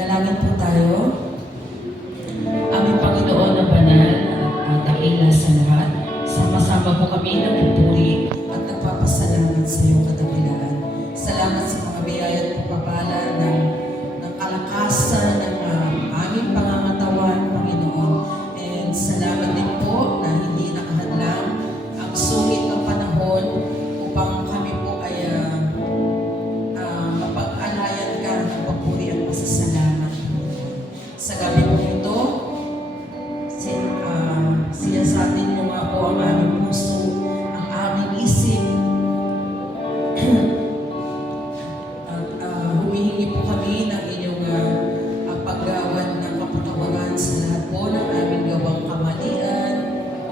Manalangin po tayo. Aming Panginoon na banal at dakila sa lahat, sama-sama po kami nagpupuri at nagpapasalamat sa iyong kadakilaan. Salamat sa mga biyaya at pagpapala ng kalakasan ng aming pangangatawan, Panginoon. And salamat din po na hindi nakahadlang ang sungit ng panahon upang kami po ay mapag-alayan ka ng papuri at pasasalamat, Panginoon. Sa gabi po ito, siya sa atin mo nga po ang aming puso, ang aming isip. At humihingi po kami ng inyong paggawan ng kapatawaran sa lahat po ng aming gawang kamalian,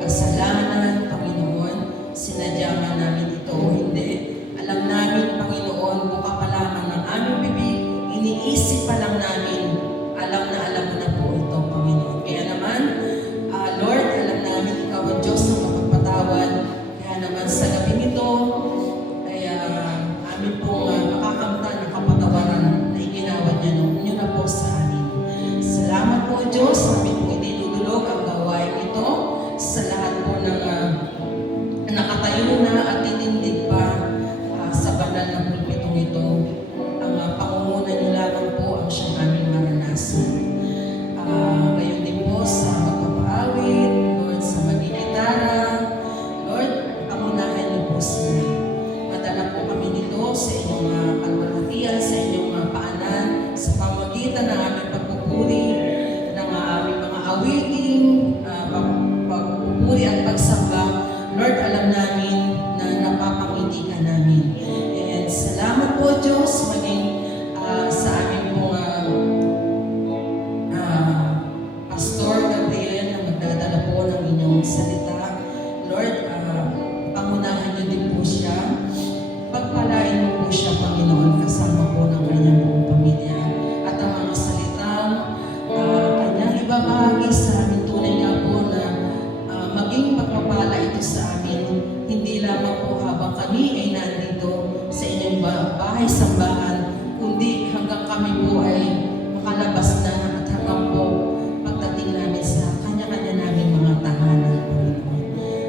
kasalanan, Panginoon. Sinadya nga namin ito o hindi. Alam namin, Panginoon, buka pa lamang ng aming bibig, iniisip pa lang namin, alam mo na po ito, Panginoon. Kaya naman, Lord, alam namin ikaw ang Diyos ng mapagpatawad. Kaya naman sa gabing ito, ay amin pong makakamtan ng kapatawaran na iginawa niyo na po sa amin. Salamat po, Diyos. Amin pong idinudulog ang gawain ito sa lahat po ng nakatayo na at tinindig pa sa banal na pulpitong ito. Ang pangunguna niyo lamang po ang siyang aming maranasan. Ngayon din po sa magpapaawit, Lord, sa magigitara, Lord, pangunahan niyo po sila. Madala po kami nito sa inyong kalwalhatian, sa inyong paanan, sa pamagitan ng aming pagpupuri, ng aming mga awiting, pagpupuri at pagsamba. Lord, alam namin na napapangiti ka namin. And salamat po, Diyos, maging sa aming pong Pastor Gabriel na magdadala po ng inyong salita. Lord, pangunahan niyo din po siya. Pagpalain niyo po siya, Panginoon, kasama po ng kanyang buong pamilya. At ang mga salitang kanyang ibabahagi sa amin, tunay nga po na maging pagpapala ito sa amin. Hindi lamang po habang kami ay nandito sa inyong bahay-sambahan, kundi hanggang kami po ay makalabas na at hanggang po pagdating namin sa kanya-kanya namin mga tahanan, Panginoon.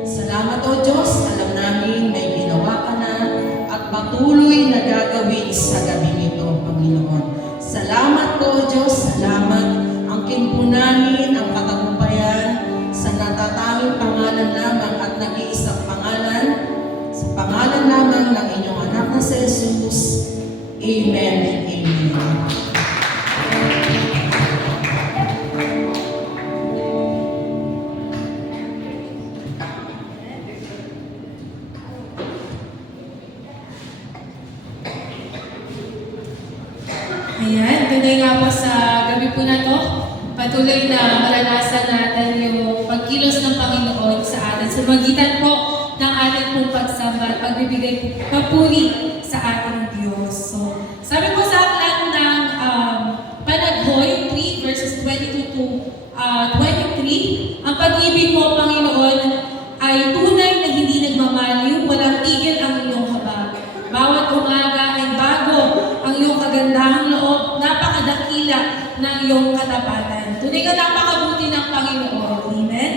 Salamat o Diyos, alam namin may ginawa ka na at patuloy na gagawin sa gabing ito, Panginoon. Salamat po Diyos, salamat. Angkin po namin ang katagumpayan sa natatanging pangalan lamang at nag-iisang pangalan, sa pangalan lamang ng inyong anak na si Jesus. Amen and amen. Ayan, tunay nga po sa gabi po na to, patuloy na maranasan natin yung pagkilos ng Panginoon sa atin sa magitan po ng ating pong pagsamba at pagbibigay papuri sa ating Diyos. So, sabi po sa aklat ng Panaghoy 3 verses 22 to 23, ang pag-ibig mo, Panginoon, ay tunay na hindi nagmamaliw, walang tigil ang iyong habag. Bawat umaga ay bago ang iyong kagandahang loob, napakadakila ng iyong katapatan. Tunay ka napakabuti ng Panginoon. Amen?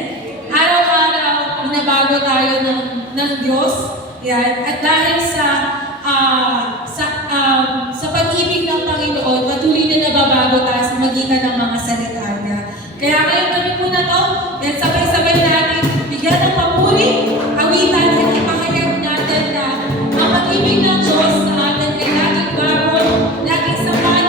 Araw-araw, binabago tayo ng Diyos. Yan. At dahil sa pag-ibig ng Panginoon, patuloy na nababago tayo sa magitan ng mga salita niya. Kaya ngayong gabi po na to, yan sabay-sabay natin bigyan ng papuri, awitan at ipahayag natin na ang pag-ibig ng Diyos sa atin ay laging bago, laging sapat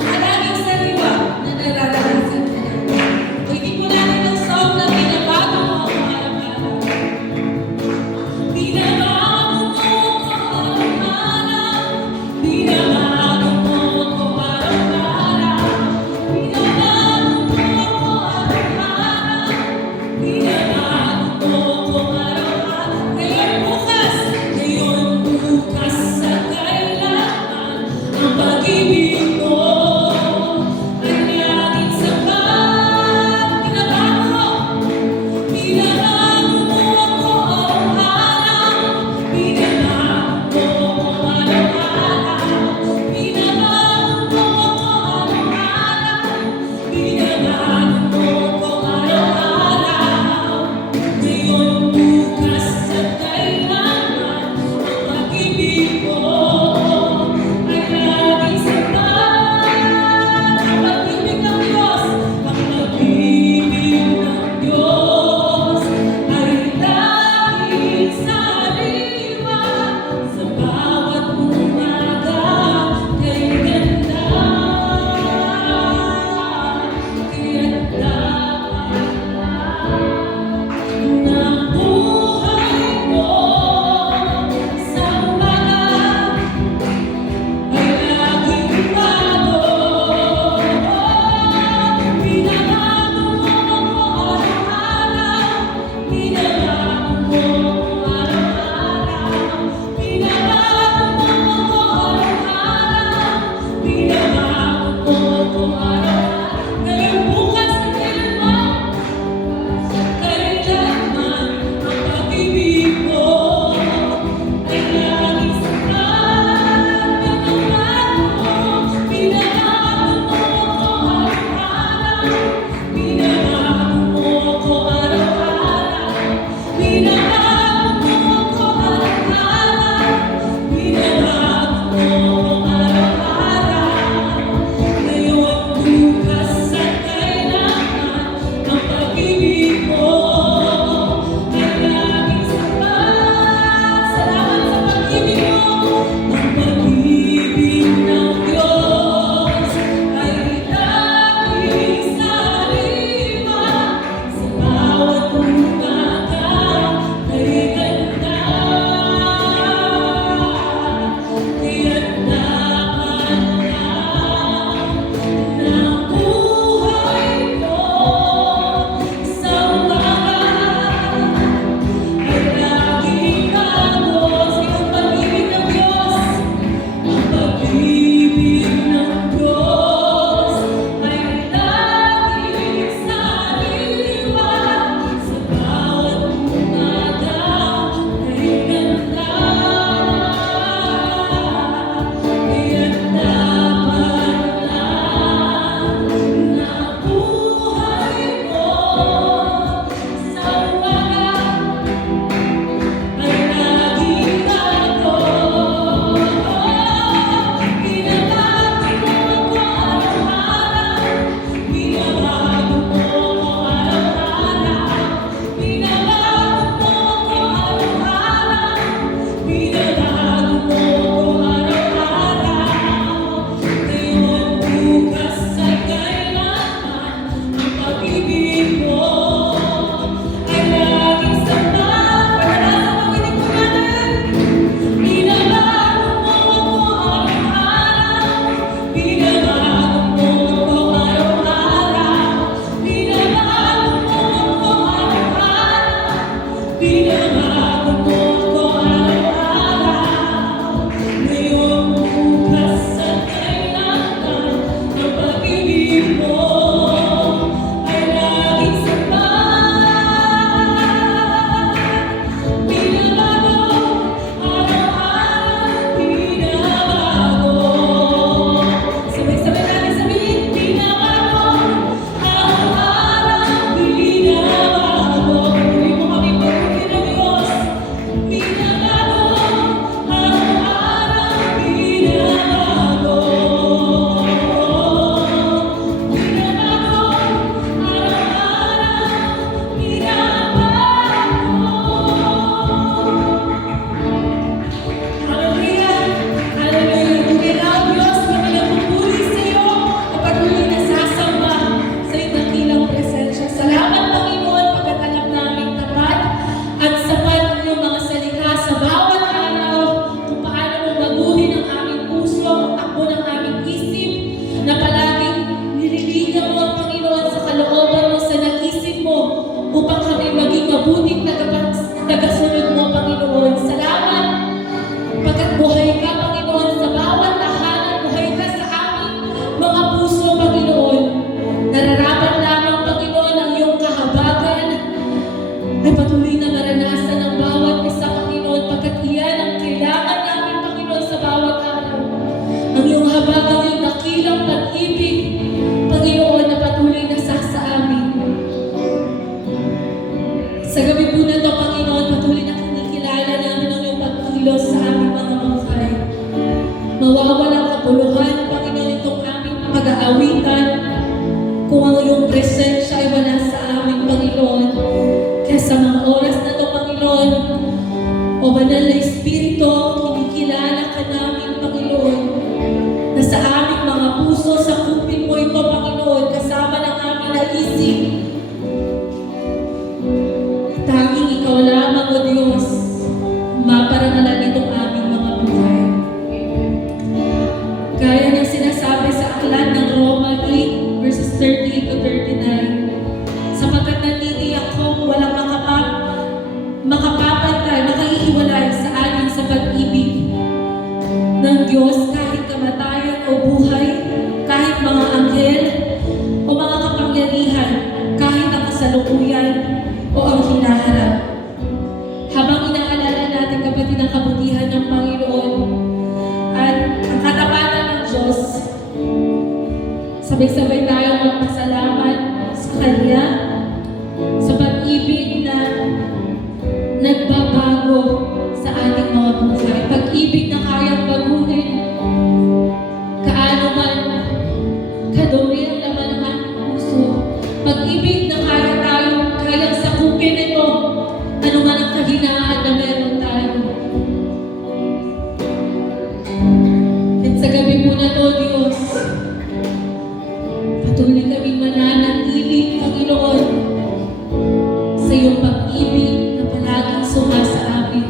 at laging sariwa na nararanasan na natin. Ibig po natin ng song na binabago mo ang araw-araw. Binabago mo ang araw-araw, binabago mo ang araw-araw, binabago mo ang O Banal na Espiritu, kinikilala ka namin, Panginoon, na sa aming mga puso, sakupin mo ito, Panginoon, kasama ng aming naisip. Tanging ikaw lamang, O Diyos, maparangalan itong aming mga buhay. Gaya ng sinasabi sa aklat ng Roma 8, verses 38 to 39, sapagkat naniniyak kong walang makapapantay, makahihiwalay sa atin sa pag-ibig ng Diyos, kahit kamatayan o buhay, kahit mga anghel o mga kapangyarihan, kahit ang kasalukuyan o ang hinaharap. Habang inaalala natin, kapatid, ang kabutihan ng Panginoon at ang katapatan ng Diyos, sabay-sabay tayong magpasalamat sa Kanya sa pag-ibig na nagbabago sa ating mga buhay. Pag-ibig na kayang baguhin kaano man kadumi ang laman ng ating puso. Pag-ibig na kayang sakupin ito, ano man ang kahinaan na meron tayo. At sa gabi po na to, Diyos, patuloy kaming mananatili, Panginoon, sa iyong pag-ibig na palaging suma sa amin.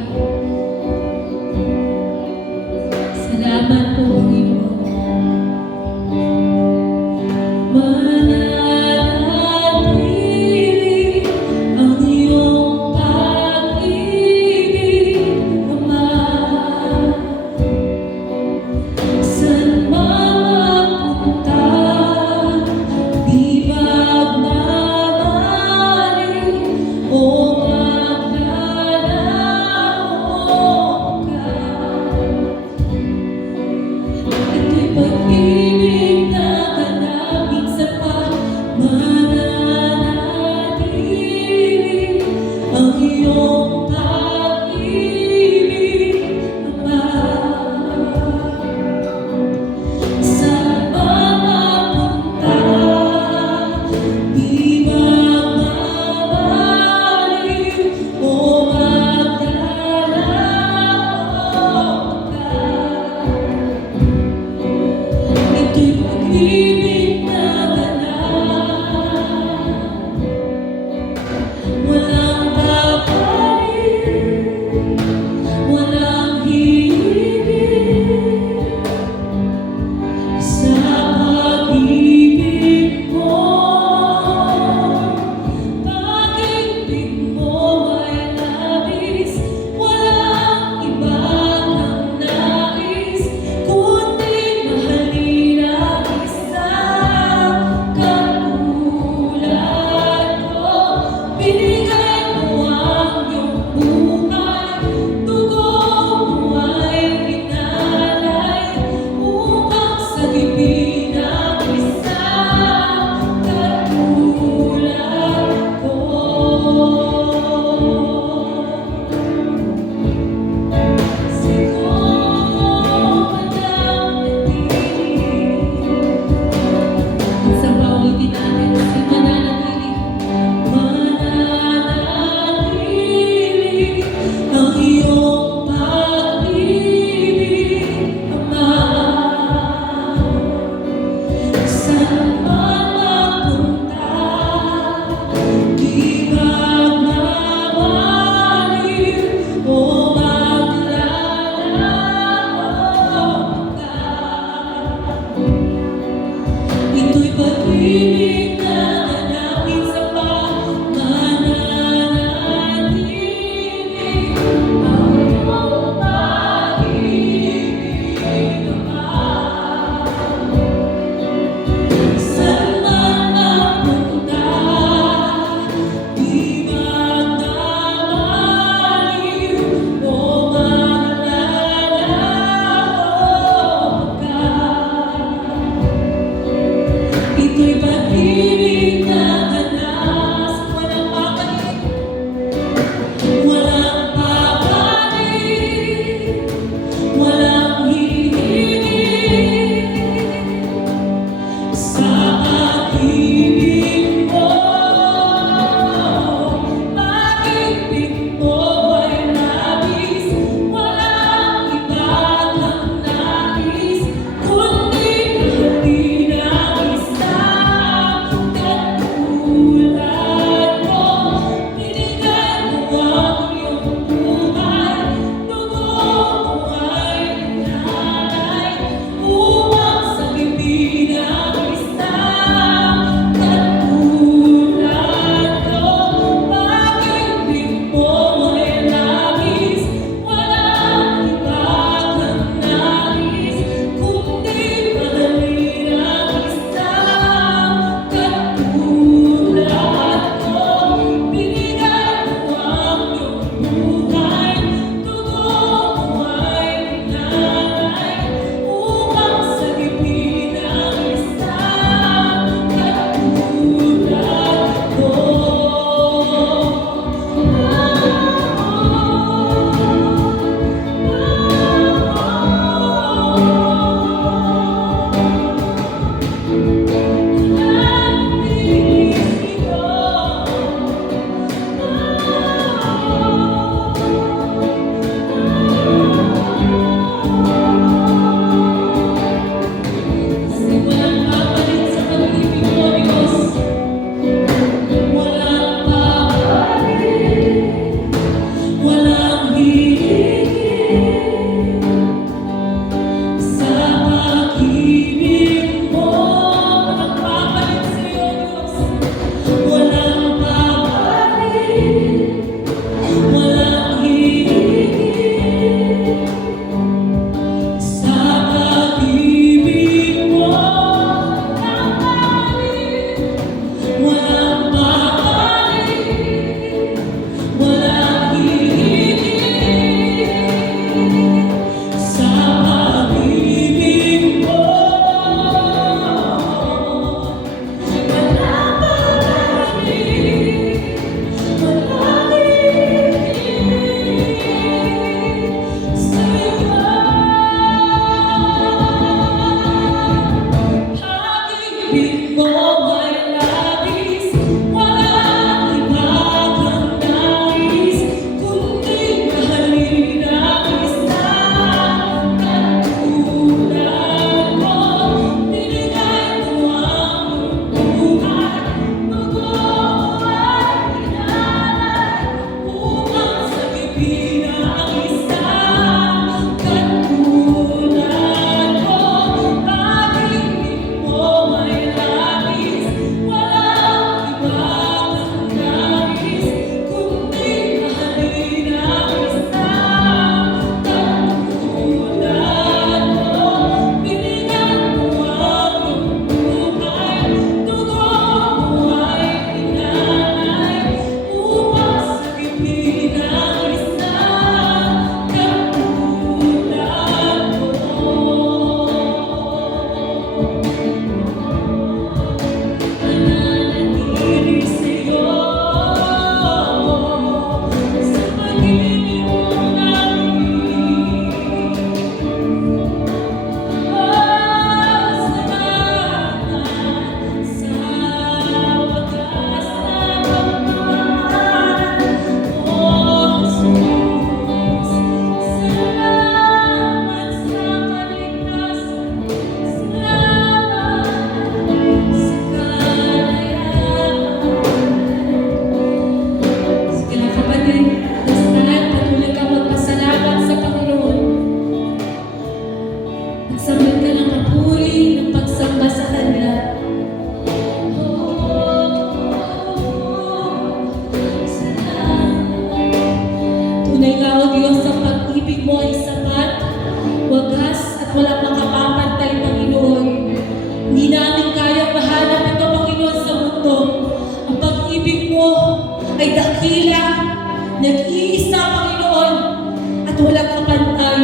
walang kapantay.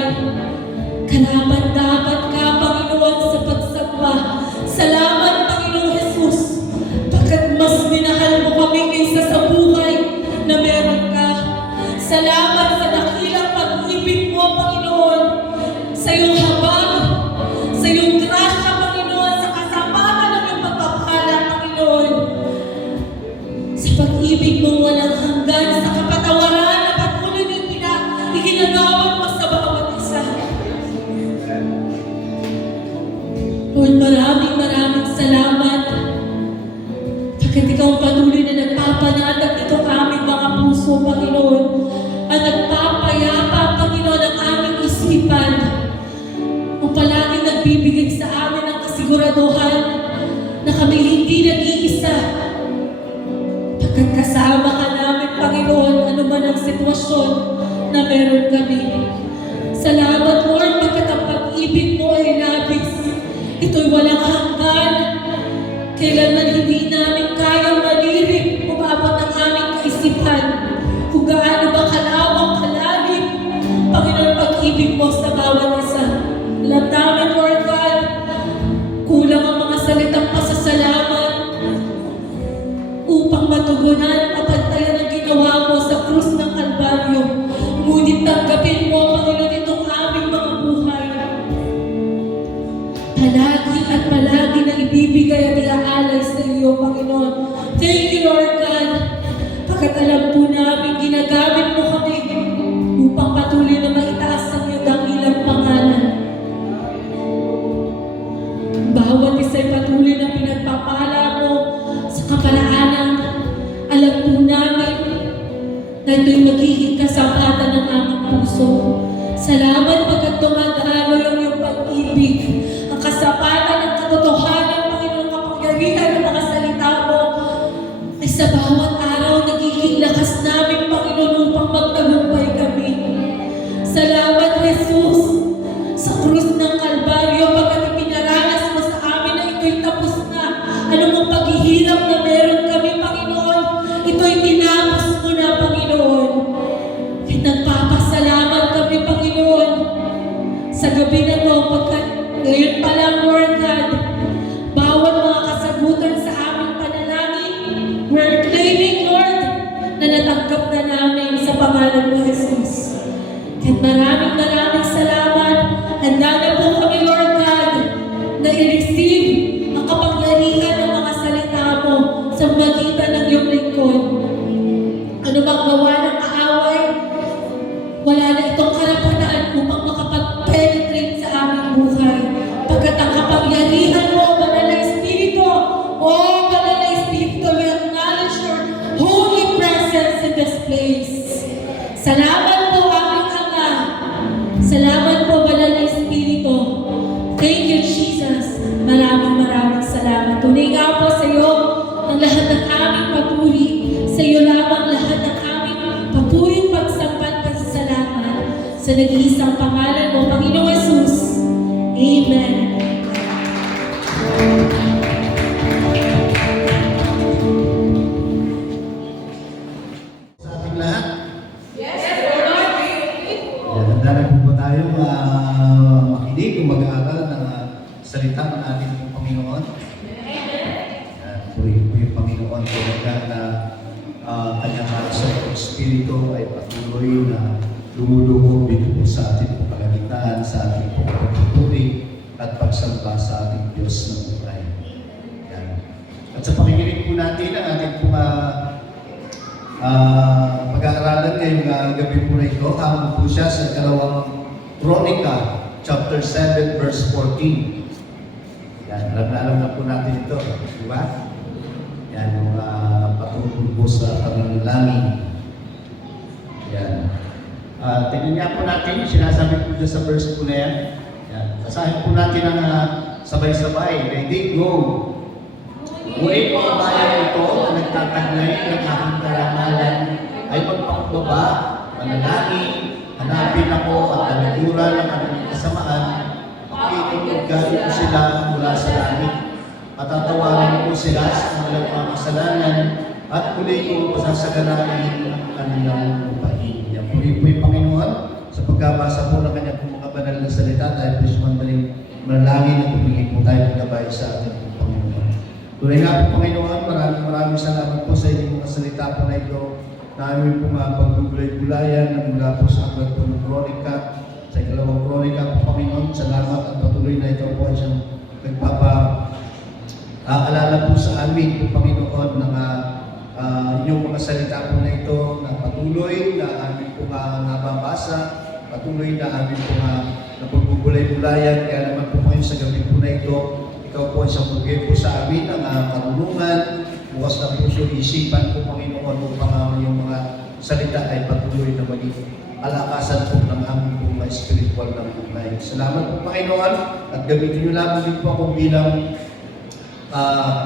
Karapat-dapat ka, Panginoon, sa pagsamba. Salamat, Panginoong Jesus, pagkat mas minahal mo kami kaysa sa buhay na meron ka. Salamat sa dakilang pag-ibig mo, Panginoon, sa iyong habag, sa iyong grasya, Panginoon, sa kasamahan ng iyong pagpapala, Panginoon. Sa pag-ibig mo walang hanggan, sa kapatawaran na patuloy na iginagawa mo sa bawat isa. Lord, maraming salamat. Pagkat ikaw ang patuloy na nagpapanatag nitong aming mga puso, Panginoon, at nagpapayapa, Panginoon, ang aming isipan, o palaging nagbibigay sa amin ng kasiguraduhan na kami hindi nag-iisa. Pagkat kasama ka namin, Panginoon, ano man ang sitwasyon na meron kami. Salamat, Lord, pagkat ang pag-ibig mo ay labis. Ito'y walang hanggan. Kailanman hindi namin kayang malirik umabot ng aming kaisipan kung gaano ba kalawang kalalim, Panginoon, pag-ibig mo sa bawat isa. Alam namin, Lord God, kulang ang mga salitang pasasalamat upang matugunan, mapantayan ang ginawa mo sa krus ng Kalbaryo. Ngunit tanggapin mo, Panginoon, itong aming mga buhay. Palagi at palagi na ibibigay at iaalay sa iyo, Panginoon. Thank you, Lord God, pagkat alam po namin ginagamit mo kami upang patuloy na maitaas ang iyong dakilang pangalan. Bawat isa'y patuloy na pinagpapala mo sa kaparaanan. Alam po namin na ito'y magiging kasapatan ng aming puso. Salamat pagkat dumadaloy ang iyong pag-ibig, ang kasapatan ng katotohanan, Panginoon, kapangyarihan ng mga salita mo ay sa bawat araw nagiging lakas namin, Panginoon, upang magtagumpay kami. Salamat, Jesus, sa krus ng Kalbaryo, pagkat ipinaranas mo sa amin na ito'y tapos na. Anumang paghihirap na meron kami, Panginoon, ito'y tinapos mo na, Panginoon. At nagpapasalamat kami, Panginoon, sa gabi na to, pagkat ngayon pa lang, Lord God, bawat mga kasagutan sa aming panalangin, we're claiming, Lord, na natanggap na namin sa pangalan mo, Jesus. At maraming salamat. Handa na po kami, Lord God, na i-receive ang kapangyarihan ng mga salita mo sa magitan ng iyong lingkod. Ano bang gawa ng kaaway? Wala na itong karapatan upang makapag-penetrate sa aming buhay. Pagkat ang kapangyarihan mo, Banal na Espiritu, Banal na Espiritu, we acknowledge your holy presence in this place. Salamat po, aming Ama. Salamat po, Banal na Espiritu. Thank you, Jesus. Maraming salamat. Tunay nga po sa iyo ang lahat ng aming papuri. Sa iyo lamang lahat ng aming papuring pagsambat, pasasalamat sa nag-iisang pangalan mo, Panginoong Jesus. Amen. Sa ating lahat? Yes, Lord! Handa na po ba tayong makinig o mag-aaral ng salita ng ating Panginoon? Yan po yung Panginoon talaga na kanyang sa Espiritu ay patuloy na lumulubog dito po sa ating pagkalamitan, sa ating pagpupuri at pagsamba sa ating Diyos ng buhay. Yan. At sa pakikinig po natin ang ating pag-aaralan ngayong gabi po na ito, tama po siya sa ikalawang Kronika, chapter 7, verse 14. Yan, alam na po natin ito, di ba? Yan, yung patungkol po sa pananalangin. Yan. Tingnan niya po natin, sinasabi po dyan sa verse po na yan. Yan. Basahin po natin ang sabay-sabay. Ready, go! Ngunit po ang bayan ito na nagtataglay ng aking karangalan ay magpakbaba, manalangin, hanapin ako at talagura ng kanilang kasamaan, makikipaggalit ko sila mula sa langit, at tatawarin ko sila sa kanilang mga kasalanan, at muli ko pasasaganain ang kanilang lupain. Yan po yung Panginoon sa pagkabasa po ng kanyang pong mga banal na salita, tayo po sumandaling manalangin at tumingin po tayo ng gabay sa ating pong Panginoon. Tunay nga po, Panginoon, maraming salamat po sa inyong mga salita po na ito, na aming po mga pagbubulay-bulayan na mula po sa aklat po ng Kronika, sa ikalawang Kronika po, Panginoon. Salamat at patuloy na ito po ay siyang nagpapaalala po sa amin po, Panginoon, ng inyong mga salita po na ito na patuloy na amin po nababasa, patuloy na amin po napagbubulay-bulayan. Kaya naman po ngayon sa gabi po na ito, ikaw po ang siyang magbigay po sa amin ng karunungan, bukas na puso, isipan po, Panginoon, upang yung mga salita ay patuloy na maging alakasan po ng aming po mga spiritual na buhay. Salamat po, Panginoon, at gamitin niyo lamang din po ako bilang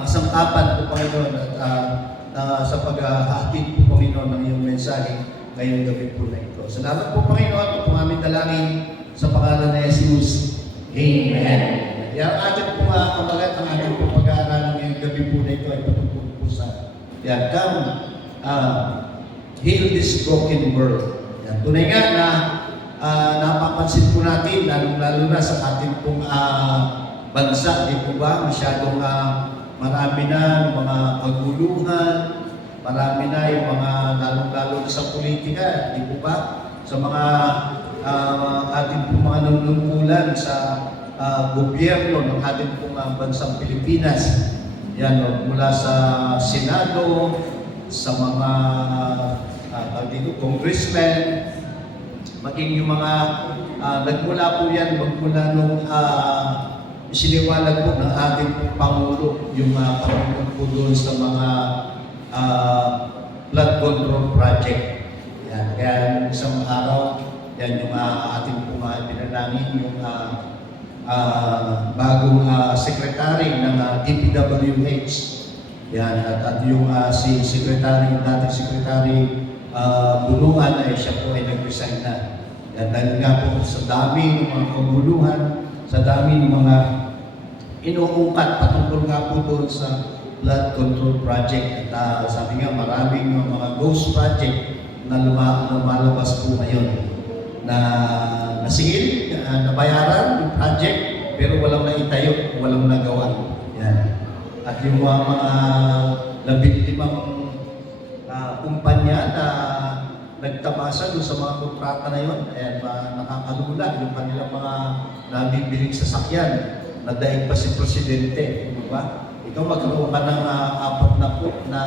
isang tapat po, Panginoon, at sa paghahatid po, Panginoon, ng iyong mensahe ngayong gabi po na ito. Salamat po, Panginoon, at po aming dalangin sa pangalan ni Jesus. Amen. Yan ang ating po kamagat, ang ating po pag-aaralan ngayong gabi po na ito ay patungkol po sa come, heal this broken world. Yan. Tunay nga na napapansin po natin, lalo na sa ating pong bansa, di po ba? Masyadong marami na mga kaguluhan, marami na yung mga lalong-lalo na sa politika, di po ba? Sa mga ating pong mga nanunungkulan sa gobyerno ng ating pong bansang Pilipinas. Yan, mula sa Senado, sa mga congressmen, maging yung mga nagmula po yan, magmula nung isiniwalag po ng ating Pangulo, yung pagpunta po doon sa mga flood control project. Yan, kaya yung isang araw, yan yung ating po pinalangin, yung bagong secretary ng DPWH. Yan, at yung si secretary, yung dating secretary Bulungan, ay siya po ay nag-resign na. Yan, dahil nga po sa dami ng mga kaguluhan, sa dami ng mga inuungkat patungkol nga po doon sa flood control project. At sabi nga, maraming mga ghost project na lumalabas po ngayon na nasingil, nabayaran yung project, pero walang naitayo, walang nagawa. Yan. At yung mga 15 kumpanya na nagtabasa doon sa mga kontrata na yun, nakakalula yung kanilang mga nabibiling sasakyan na dahil pa si Presidente. Di ba? Ikaw magkaroon ka ng 4 na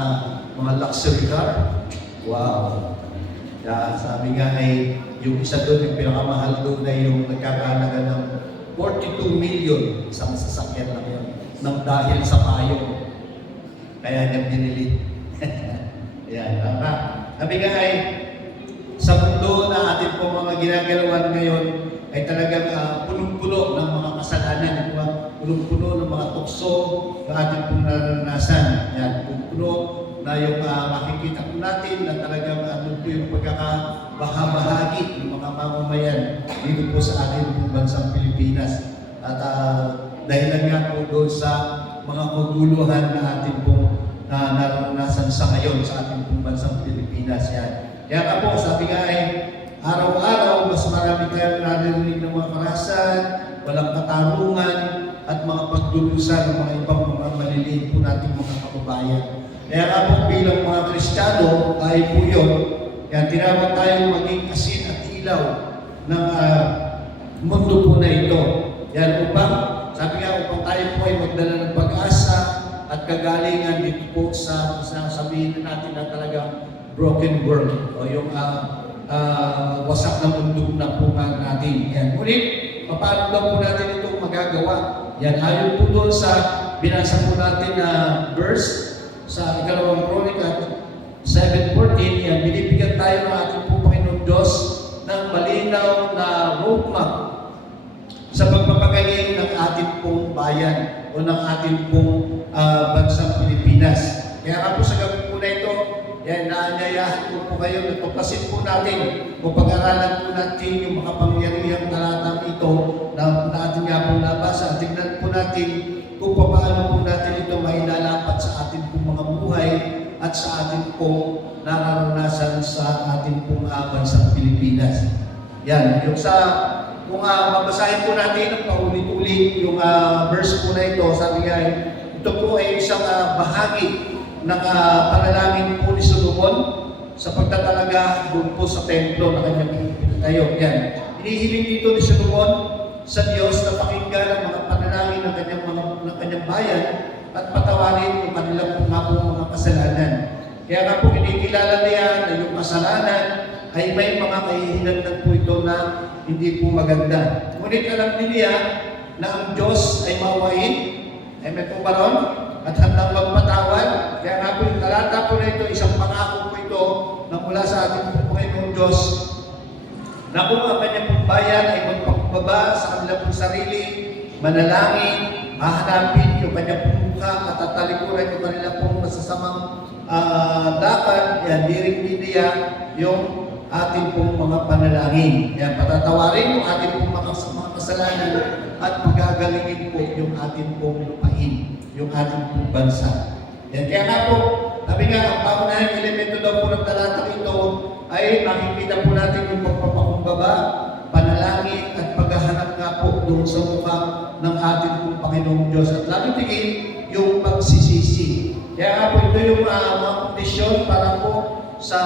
mga luxury car. Wow! Kaya sabi nga ay yung isa doon, yung pinakamahal doon ay yung nagkakahalaga ng 42 million isang sasakyan lang yun, nang dahil sa payong. Kaya niya binili. Yan. Sabi nga ay sa mundo na ating po mga ginagalawan ngayon ay talagang punong-puno ng mga kasalanan, punong-puno ng mga tukso na ating pong naranasan. Yan, punong-puno na yung makikita po natin na talagang ano po yung pagkakabahabahagi ng mga mamamayan dito po sa ating bansang Pilipinas. At dahil nga po doon sa mga kaguluhan na ating pong naranasan sa ngayon sa ating pong bansang Pilipinas. Yan. Kaya nga po, sabi nga ay araw-araw mas marami tayong naririnig ng mga karahasan, walang katarungan, at mga pagdurusa ng mga ibang mga maliliit po nating mga kababayan. Kaya nga po bilang mga Kristiyano, tayo po yun, kaya tinawag tayong maging asin at ilaw ng mundo po na ito. Yan upang, sabi nga, upang tayo po ay magdala ng pag-asa at kagalingan dito po sa sabihin natin na talagang broken world o yung wasak na mundo na po natin. Yan. Ngunit, paano daw po natin ito magagawa? Yan, ayon po doon sa binasa po natin na verse sa ikalawang Kronika 7:14, yan, binibigyan tayo ng ating po Panginoon Diyos ng malinaw na roadmap sa pagpapagaling ng ating pong bayan o ng ating pong bansang Pilipinas. Kaya nga po sa gabi po na ito, yan, naanyayahan ko po kayo, natuklasin po natin o pag-aralan po natin yung makapangyarihang talatang ito na ating nga pong nabasa. Tingnan po natin kung paano po natin ito mailalapat sa ating pong mga buhay at sa ating pong nararanasan sa ating pong bansang Pilipinas. Yan, yung kung mabasahin po natin, paulit-ulit yung verse po na ito, sabi nga, ito po ay isang bahagi ng panalangin po ni Solomon sa pagtatalaga doon po sa templo na kanyang pinatayo. Yan. Inihiling dito ni Solomon sa Diyos na pakinggan ang mga panalangin ng kanyang bayan at patawarin yung kanilang mga kasalanan. Kaya nga po kinikilala niya na yung kasalanan ay may mga kahihinatnan po ito na hindi po maganda. Ngunit alam din niya na ang Diyos ay maawain, ay may pumaron, at handang magpatawad. Kaya nga po yung talata po na ito, isang pangako po ito na mula sa ating Panginoong Diyos na kung ang kanyang pong bayan ay magpakumbaba sa kanilang pong sarili, manalangin, hahanapin yung kanyang pong mukha at tatalikuran yung kanilang pong masasamang lakad, yan, diring niya yung ating pong mga panalangin. Yan, patatawarin yung ating pong mga kasalanan at magagalingin po yung ating pong lupain, yung ating pong bansa. Yan, kaya nga po, sabi nga, ang pangunahing elemento daw po ng talatang ito ay makikita po natin yung pagpapakumbaba, panalangin at paghahanap nga po doon sa mukha ng ating pong Panginoong Diyos. At lalo tingin yung pagsisisi. Kaya nga po ito yung mga kondisyon para po sa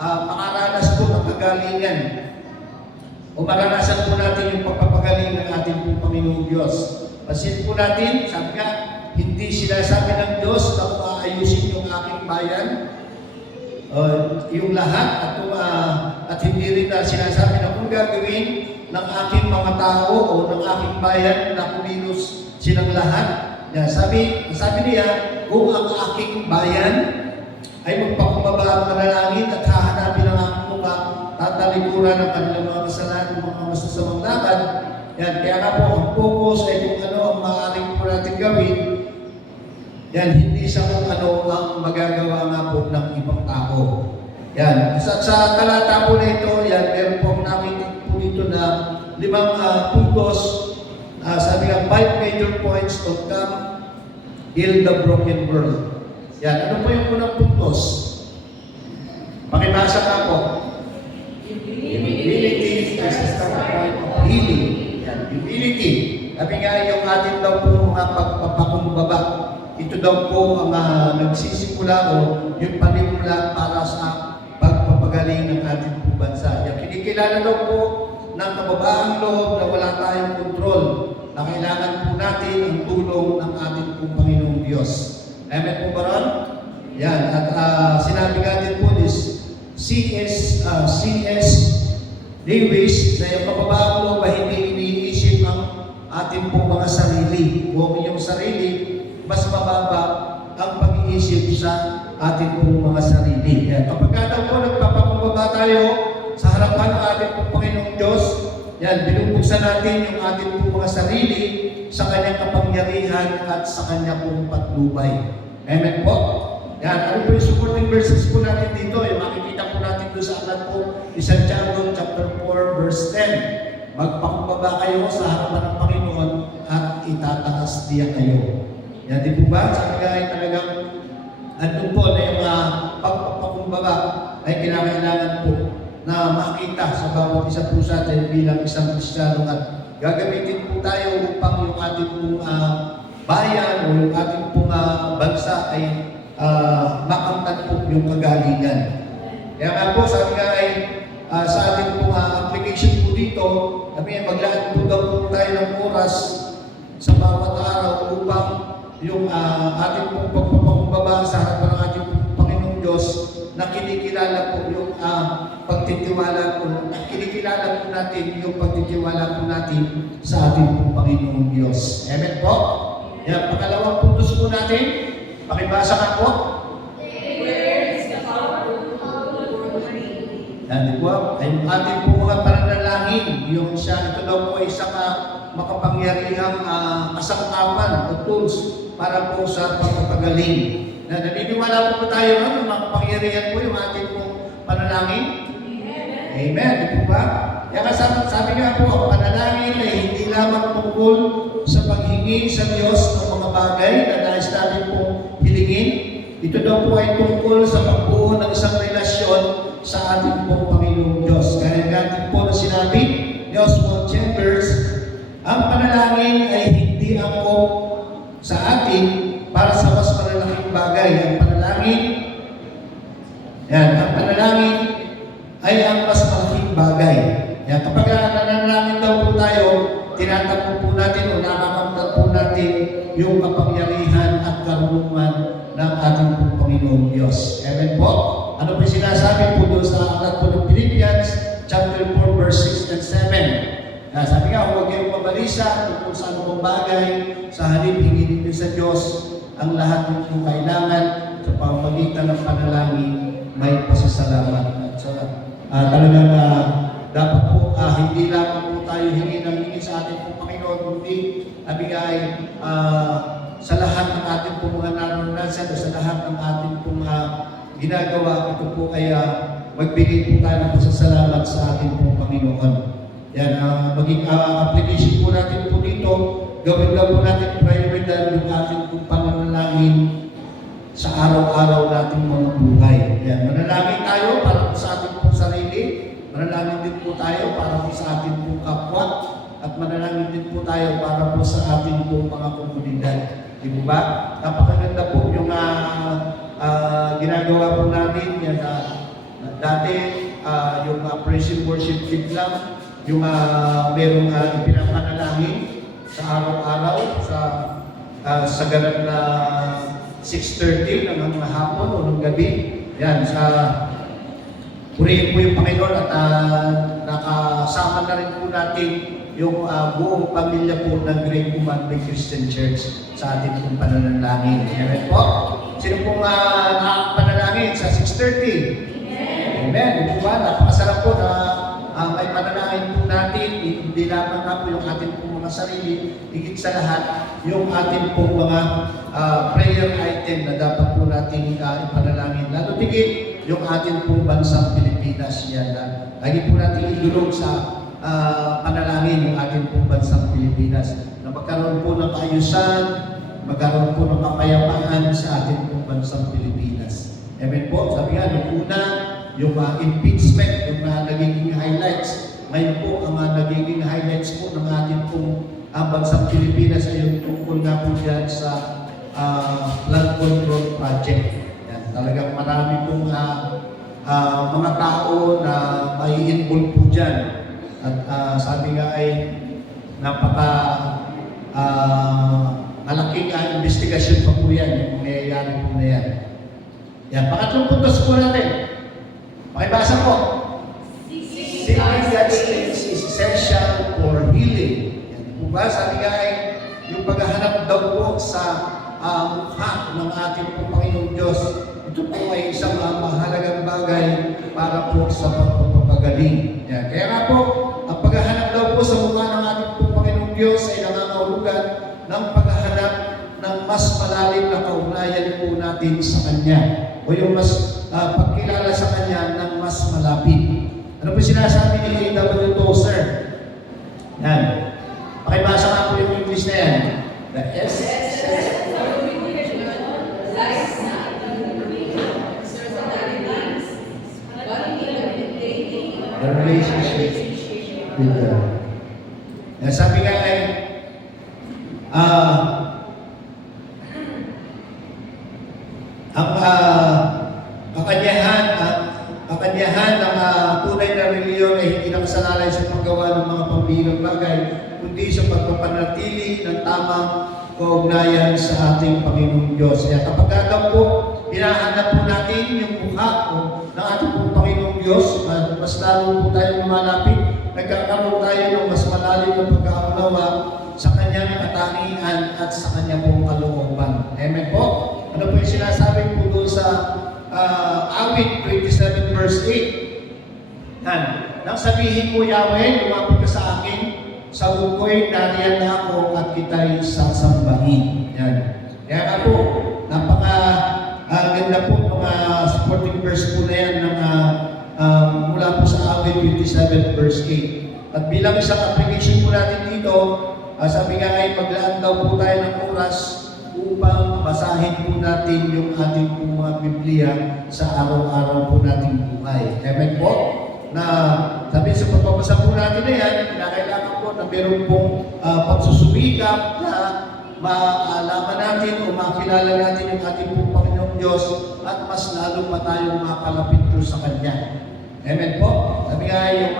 makaranas po ng kagalingan o maranasan po natin yung pagpapagaling ng ating pong Panginoong Diyos. Pasin po natin, sabi nga, hindi sila sabi ng Diyos na kung aayusin yung aking bayan, yung lahat at hindi rin na sinasabi na kung gagawin ng aking mga tao o ng aking bayan na kumilos silang lahat. Sabi niya, kung ang aking bayan ay magpakumbaba ang manalangin at hahanapin ang aking mukha, tatalikuran ng kanilang mga kasalanan, mga masasamang lakad. Yan, kaya nga po, ang focus ay kung ano ang maaaring po natin gawin. Yan, hindi sa kung ano ang magagawa nga po ng ibang tao. Yan, sa talata po na ito, yan, meron po nakita po dito na 5 puntos. Sabi nga, 5 major points to come heal the broken world. Yan, ano po yung unang puntos? Pakibasa ka po. Humility is the point of healing. Yan, humility. Sabi nga, yung atin daw po mga pagpapakumbaba. Ito daw po ang nagsisimula o yung panimula para sa pagpapagaling ng ating po bansa. Yan, kinikilala daw po ng kababaang loob na wala tayong kontrol, na kailangan po natin ang tulong ng ating pong Panginoong Diyos. Amen po ba ron? Yan, at sinabi natin po is C.S. Lewis na yung kababaang loob ay hindi iniisip ang ating pong mga sarili. Kung yung sarili, mas mababa ang pag-iisip sa ating pong mga sarili. Yan, kapag daw po nagpapakumbaba tayo sa harapan ng ating pong Panginoong Diyos, yan, binubuksan natin yung ating pong mga sarili sa kanyang kapangyarihan at sa kanyang pong patnubay. Amen po? Yan, ano po yung supporting verses po natin dito? Yung makikita po natin doon sa aklat po ni Santiago chapter 4 verse 10. Magpakumbaba kayo sa harapan ng Panginoon at itataas niya kayo. Yan, di po ba? Sabi nga ay talagang andun po na yung pagpapakumbaba ay kinakailangan po na makita sa bawat isa po sa atin bilang isang Kristiyano at gagamitin po tayo upang yung ating pong bayan o yung ating pong bansa ay makamtan po yung kagalingan. Kaya nga po, sabi nga ay sa ating pong application po dito, sabi maglaan po daw po tayo ng oras sa bawat araw upang yung ating pong pagpapakumbaba sa harapan ng ating Panginoong Diyos na kinikilala po yung pagtitiwala po, kinikilala po natin yung pagtitiwala po natin sa ating pong Panginoong Diyos. Amen po? Yan, pangalawang puntos po natin, pakibasa ka po. Yan, di po, ay ating po mga pananalangin, yung siya, ito daw po ay isang makapangyarihang kasangkapan o tools para po sa pagpapagaling. Na naniniwala po tayo ng makapangyarihan po yung ating pong panalangin? Amen. Di po ba? Kaya sabi nga po, ang panalangin ay hindi lamang tungkol sa paghingi sa Diyos ng mga bagay na nais natin pong hilingin. Ito daw po ay tungkol sa pagbuo ng isang relasyon sa ating pong Panginoong Diyos. Kaya natin po na sinabi ni Oswald Chambers, ang panalangin ay hindi angkop sa atin para sa mas malalaking bagay. Ang panalangin ay ang mas malaking bagay. Yan, kapag nananalangin daw po tayo, tinatanggap po natin o nakakamtan po natin yung kapangyarihan at karunungan ng ating pong Panginoong Diyos. Amen po? Ano po yung sinasabi po doon sa aklat po ng Philippians, chapter 4, verse 6 and 7. Sabi nga, huwag kayong mabalisa kung sa anong bagay, sa halip, hingin niyo sa Diyos ang lahat ng kung kailangan sa pamamagitan ng panalangin, may pasasalamat. At talagang dapat po, hindi lamang po tayo hingi sa ating pong Panginoon, kundi abigay sa lahat ng ating pong mga naranasan o sa lahat ng ating pong ginagawa. Ito po ay magbigay po tayo ng pasasalamat sa ating pong Panginoon. Yan, maging application po natin po dito, gawin lang po natin prioridad yung ating pong pananalangin sa araw-araw nating mga buhay. Yan, manalangin tayo para po sa ating pong sarili, manalangin din po tayo para po sa ating pong kapwa, at manalangin din po tayo para po sa ating pong mga komunidad. Di ba ba? Napakaganda po yung ginagawa po natin. Yan, dati, yung praise and worship team lang, yung merong ipinapanalangin sa araw-araw sa ganap na 6:30 ng hapon o ng gabi. Yan, purihin po yung Panginoon at nakasama na rin po natin yung buong pamilya po ng Great Commandment Christian Church sa ating pong pananalangin. Amen po? Sino pong nakakapanalangin sa 6:30? Amen. Di po ba? Napakasarap po na may panalangin po natin, hindi lamang na po yung ating pong mga sarili, higit sa lahat, yung ating pong mga prayer item na dapat po natin ipanalangin. Lalo tigit yung ating pong bansang Pilipinas. Yan na. Lagi po natin idulog sa panalangin yung ating pong bansang Pilipinas. Na magkaroon po ng kaayusan, magkaroon po ng kapayapaan sa ating pong bansang Pilipinas. Amen po. Sabi nga, nung una, yung impeachment, yung nagiging highlights. Ngayon po, ang nagiging highlights po ng ating pong bansang Pilipinas ay yung tungkol nga po dyan sa flood control project. Yan, talagang marami pong mga tao na may involved po dyan. At sabi nga ay malaking investigasyon pa po yan, yung nangyayari po na yan. Yan, pangatlong puntos po natin. Pakibasa po. Seeking God's face is essential for healing. Yan po ba? Sabi nga ay yung paghahanap daw po sa mukha ng ating Panginoong Diyos. Ito po ay isang mahalagang bagay para po sa pagpapagaling. Yan. Kaya nga po, ang paghahanap daw po sa mukha ng ating Panginoong Diyos ay nangangahulugan ng paghahanap ng mas malalim na kaugnayan po natin sa Kanya. O yung mas pagkilala sa Kanya ng mas malapit. Ano po sinasabi ni A.W. Tozer? Yan. Pakibasa nga po yung English na yan. The essence lies not in the personalities, but in the relationship with God. Yan, sabi nga ay kakanyahan ng tunay na reliyon ay hindi nakasalalay sa paggawa ng mga pambihirang bagay, kundi sa pagpapanatili ng tamang kaugnayan sa ating Panginoong Diyos. Kaya kapag daw po, hinahanap po natin yung mukha ng ating Panginoong Diyos, mas lalo po tayo lumalapit, nagkakaroon tayo ng mas malalim na pagkakaunawa sa Kanyang katangian at sa Kanyang pong kalooban. Amen po? Ano po yung sinasabi po doon sa Awit 27 verse 8. Yan. Nang sabihin mo, Yahweh, lumapit ka sa akin, sagot ko'y nariyan na ako at kita'y sasambahin. Yan. Kaya nga po, napaka-ganda po mga supporting verse po na yan ng, mula po sa Awit 27 verse 8. At bilang isang application po natin dito, sabi nga ay maglaan daw po tayo ng oras upang basahin po natin yung ating mga Biblia sa araw-araw po nating buhay. Amen po? Na sabi sa pagbabasa po natin na yan, kinakailangan po na meron pong pagsusumikap na maalaman natin o makilala natin yung ating pong Panginoong Diyos at mas lalo pa tayong makalapit po sa Kanya. Amen po. Sabi nga yung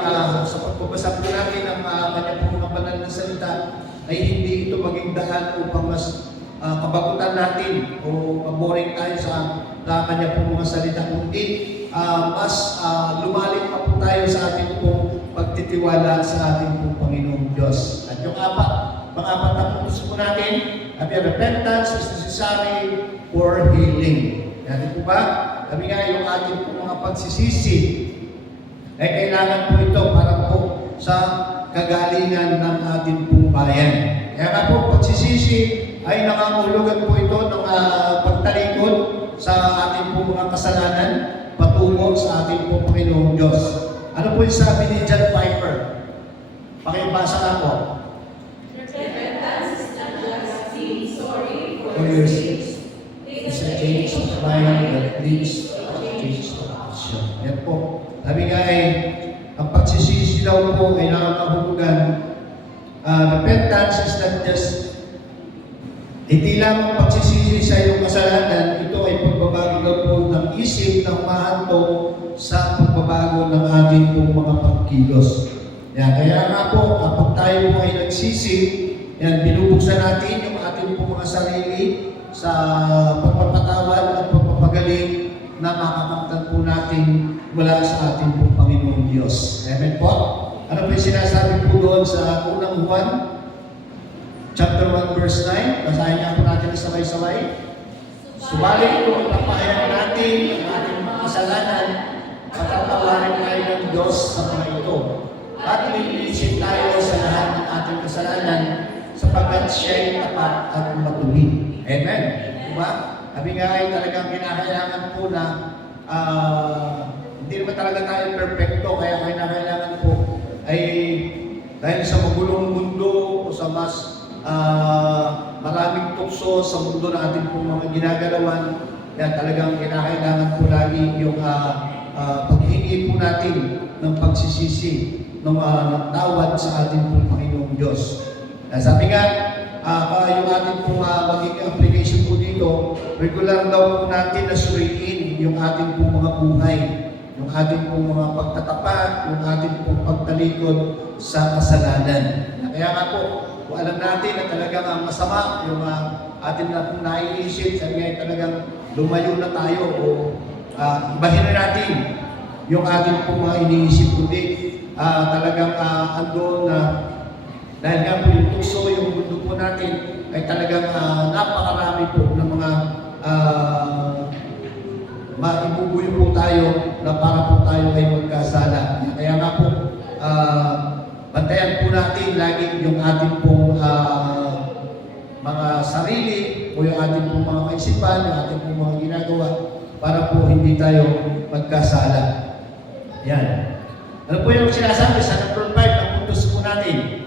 sa pagbabasa po natin ng Kanya pong mga banal na salita ay hindi ito maging daan upang mas kabagutan natin o maboring tayo sa Kanya pong mga salita, kundi mas lumalim pa po tayo sa ating pong pagtitiwala sa ating pong Panginoong Diyos. At yung pang-apat na puntos po natin, at yung repentance is necessary for healing. Yan po ba? Sabi nga yung ating pong mga pagsisisi ay kailangan po ito para po sa kagalingan ng ating pong bayan. Kaya nga po, pagsisisi ay nangangulugan po ito ng pagtalikod sa ating pong mga kasalanan patungo sa ating pong Panginoong Diyos. Ano po yung sabi ni John Piper? Pakibasa na po. Repentance is not just being sorry For for your your sins. sins. It's a change of mind that leads to a change of action. Yan po. Sabi nga ay, ang pagsisisi daw po ay nakakahulugan. Repentance is not just hindi lang ang pagsisisi sa iyong kasalanan, ito ay pagbabago daw po ng isip na umahanto sa pagbabago ng ating pong mga pagkilos. Yan, kaya nga po, kapag tayo po ay nagsisi, yan, binubuksan natin yung ating pong mga sarili sa pagpapatawad at pagpapagaling na makakamtan po natin mula sa ating pong Panginoong Diyos. Amen po? Ano po yung sinasabi po doon sa unang Juan? Chapter 1 verse 9, basahin niya po natin sabay-sabay. Subalit kung napahayag natin ang ating mga kasalanan, patatawarin tayo ng Diyos sa mga ito. At lilinisin tayo sa lahat ng ating kasalanan sapagkat siya ay tapat at matuwid. Amen. Diba? Sabi nga ay talagang kinakailangan po na hindi naman talaga tayo perfecto, kaya kinakailangan po ay dahil sa magulong mundo o sa mas maraming tukso sa mundo na ating pong mga ginagalawan, kaya talagang kinakailangan po lagi yung paghingi po natin ng pagsisisi, ng tawad sa ating pong Panginoong Diyos. Sabi nga, yung ating pong magiging application po dito, regular daw po natin na suriin yung ating pong mga buhay, yung ating pong mga pagtatapat, yung ating pong pagtalikod sa kasalanan. Kaya nga po, kung alam natin na talagang ang masama, yung atin na pong naiisip, sabi nga talagang lumayo na tayo o ibahin na natin yung ating pong mga iniisip, kundi talagang ando na dahil nga po yung tukso, yung mundo po natin ay talagang napakarami po ng mga maibubuyo po tayo na para po tayo ay magkasala. Kaya nga po, bantayan po natin lagi yung ating pong mga sarili o yung ating pong mga kaisipan, yung ating pong mga ginagawa para po hindi tayo magkasala. Yan. Ano po yung sinasabi sa number 5 na puntos po natin?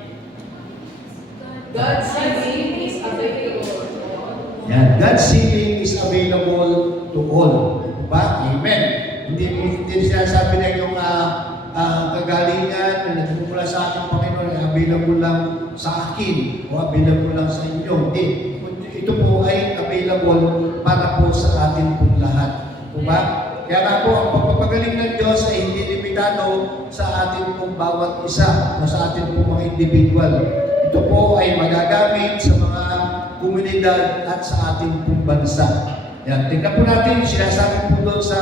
God's healing is available to all. Yan. God's healing is available to all. Diba? Amen. Hindi sinasabi na yung kagalingan na nagmumula sa ating Panginoon ay available lang sa akin o available lang sa inyo. Hindi. Ito po ay available para po sa atin pong lahat. Diba? Kaya nga po, ang pagpapagaling ng Diyos ay hindi limitado sa atin pong bawat isa o sa atin pong mga individual. Ito po ay magagamit sa mga komunidad at sa ating pong bansa. Yan. Tingnan po natin, sinasabi po doon sa